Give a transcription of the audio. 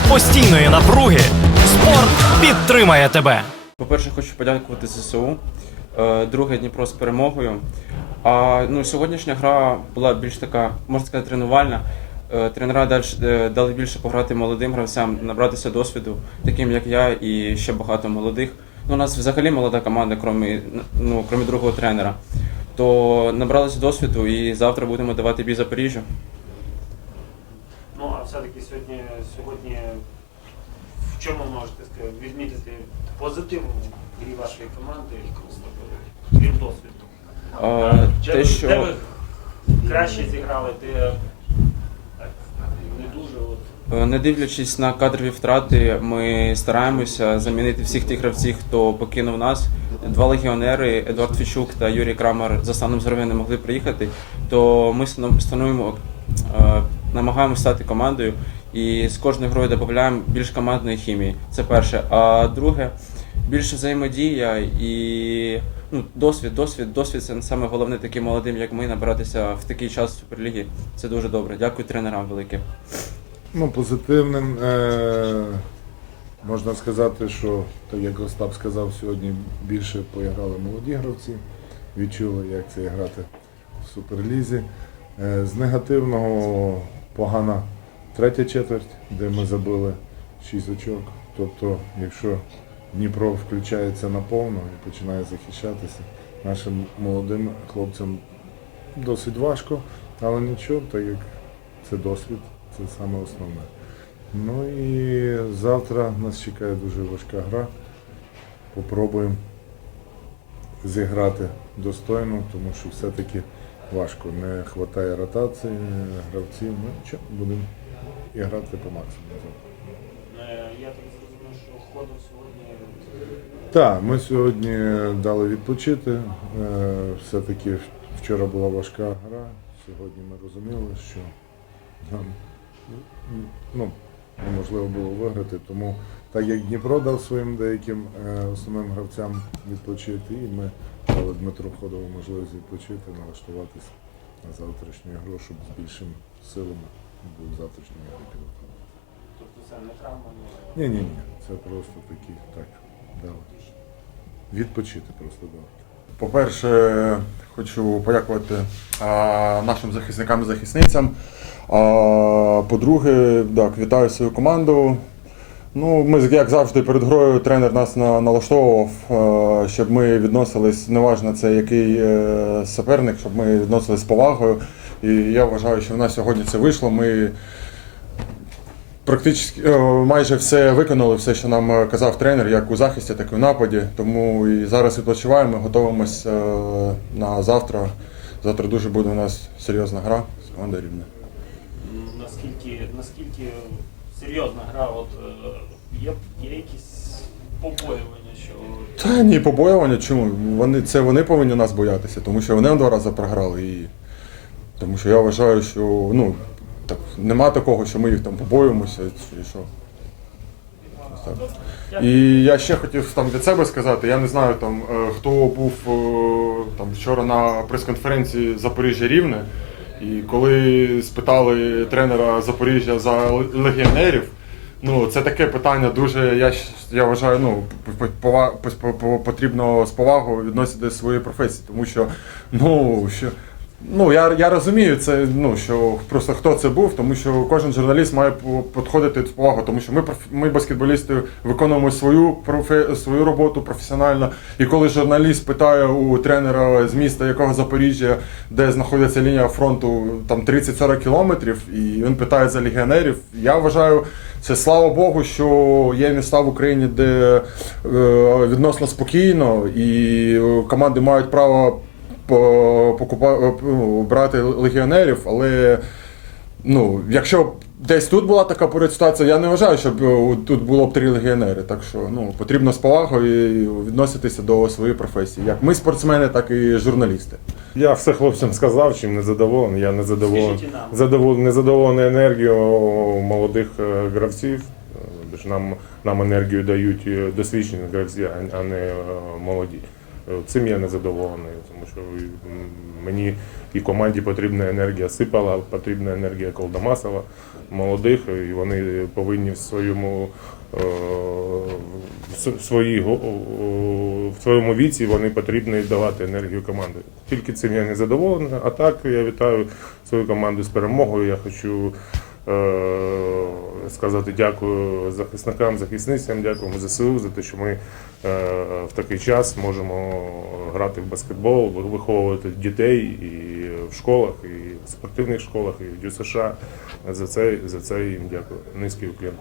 серед постійної напруги спорт підтримає тебе. По-перше, хочу подякувати ЗСУ. Е, Друге Дніпро з перемогою. А ну, сьогоднішня гра була більш така, можна сказати, тренувальна. Е, Тренера е, дали більше пограти молодим гравцям, набратися досвіду, таким як я і ще багато молодих. Ну, у нас взагалі молода команда, крім, ну, крім другого тренера. То набралися досвіду і завтра будемо давати бій Запоріжжю. Все-таки сьогодні, сьогодні в чому можете сказати, відмітити позитив грі вашої команди, крім досвіду? Е, Де, Те, що... де ви краще зіграли, де так, не дуже от. Е, Не дивлячись на кадрові втрати, ми стараємося замінити всіх тих гравців, хто покинув нас. Два легіонери Едуард Фічук та Юрій Крамер за станом здоров'я не могли приїхати. То ми становимо, намагаємося стати командою і з кожною грою додаємо більш командної хімії. Це перше. А друге, більше взаємодія і ну, досвід, досвід, досвід це саме головне таким молодим, як ми, набиратися в такий час в Суперлігі. Це дуже добре. Дякую тренерам велике. Ну, позитивним е- можна сказати, що так як Остап сказав, сьогодні більше поіграли молоді гравці, відчули, як це грати в Суперлізі. Е, з негативного погана третя четверть, де ми забили 6 очок. Тобто, якщо Дніпро включається наповно і починає захищатися, нашим молодим хлопцям досить важко, але нічого, так як це досвід, це саме основне. Ну і завтра нас чекає дуже важка гра. Попробуємо зіграти достойно, тому що все-таки важко. Не вистачає ротації, гравців. Ну нічого, будемо і грати по максимуму. Я так зрозумів, що ходу сьогодні Так, ми сьогодні дали відпочити. Е, Все-таки вчора була важка гра. Сьогодні ми розуміли, що нам ну, неможливо було виграти. Тому так як Дніпро дав своїм деяким е, основним гравцям відпочити, і ми дали Дмитру Ходову можливість відпочити, налаштуватися на завтрашню гру, щоб з більшими силами був завтрашній підготовлений. тобто це не травма, Ні, ні, ні, це просто такі, так, дали. Відпочити просто дали. По-перше, хочу подякувати нашим захисникам і захисницям. По-друге, так, вітаю свою команду. Ну, ми, як завжди, перед грою тренер нас на- налаштовував, щоб ми відносились, неважно це який е, суперник, щоб ми відносились з повагою. І я вважаю, що в нас сьогодні це вийшло. Ми практично е, майже все виконали, все, що нам е, казав тренер, як у захисті, так і у нападі. Тому і зараз відпочиваємо, готуємось е, на завтра. Завтра дуже буде у нас серйозна гра з командою рівне. Наскільки, наскільки серйозна гра, от є, є якісь побоювання, що Та ні, побоювання, чому? Вони, це вони повинні нас боятися, тому що вони нам два рази програли. І... Тому що я вважаю, що ну, так, нема такого, що ми їх там побоюємося чи що. І я ще хотів там від себе сказати, я не знаю там, е, хто був е, там вчора на прес-конференції Запоріжжя Рівне. І коли спитали тренера Запоріжжя за легіонерів, ну це таке питання дуже, я, я вважаю, ну пова- потрібно з повагою відносити до своєї професії, тому що ну що. Ну, я, я розумію це, ну, що просто хто це був, тому що кожен журналіст має підходити з повагою, тому що ми, ми баскетболісти, виконуємо свою, профе, свою роботу професіонально. І коли журналіст питає у тренера з міста, якого Запоріжжя, де знаходиться лінія фронту там 30-40 кілометрів, і він питає за легіонерів, я вважаю, це слава Богу, що є міста в Україні, де е, відносно спокійно, і е, команди мають право покупа, ну, брати легіонерів, але ну, якщо б десь тут була така поряд ситуація, я не вважаю, щоб е, тут було б три легіонери. Так що ну, потрібно з повагою відноситися до своєї професії. Як ми спортсмени, так і журналісти. Я все хлопцям сказав, чим не задоволений. Я не задоволений, задовол... незадоволений енергією молодих е, гравців. Е, Нам, нам енергію дають е, досвідчені гравці, а- не е, молоді. Цим я не задоволений, тому що мені і команді потрібна енергія Сипала, потрібна енергія Колдомасова. молодих, і вони повинні в своєму е, в с- своїй го- о- в своєму віці вони потрібні давати енергію команди. Тільки цим я не задоволений. А так я вітаю свою команду з перемогою. Я хочу сказати дякую захисникам, захисницям, дякуємо ЗСУ за те, що ми е, в такий час можемо грати в баскетбол, виховувати дітей і в школах, і в спортивних школах, і в ДЮСШ. За це, за це їм дякую. Низький уклін.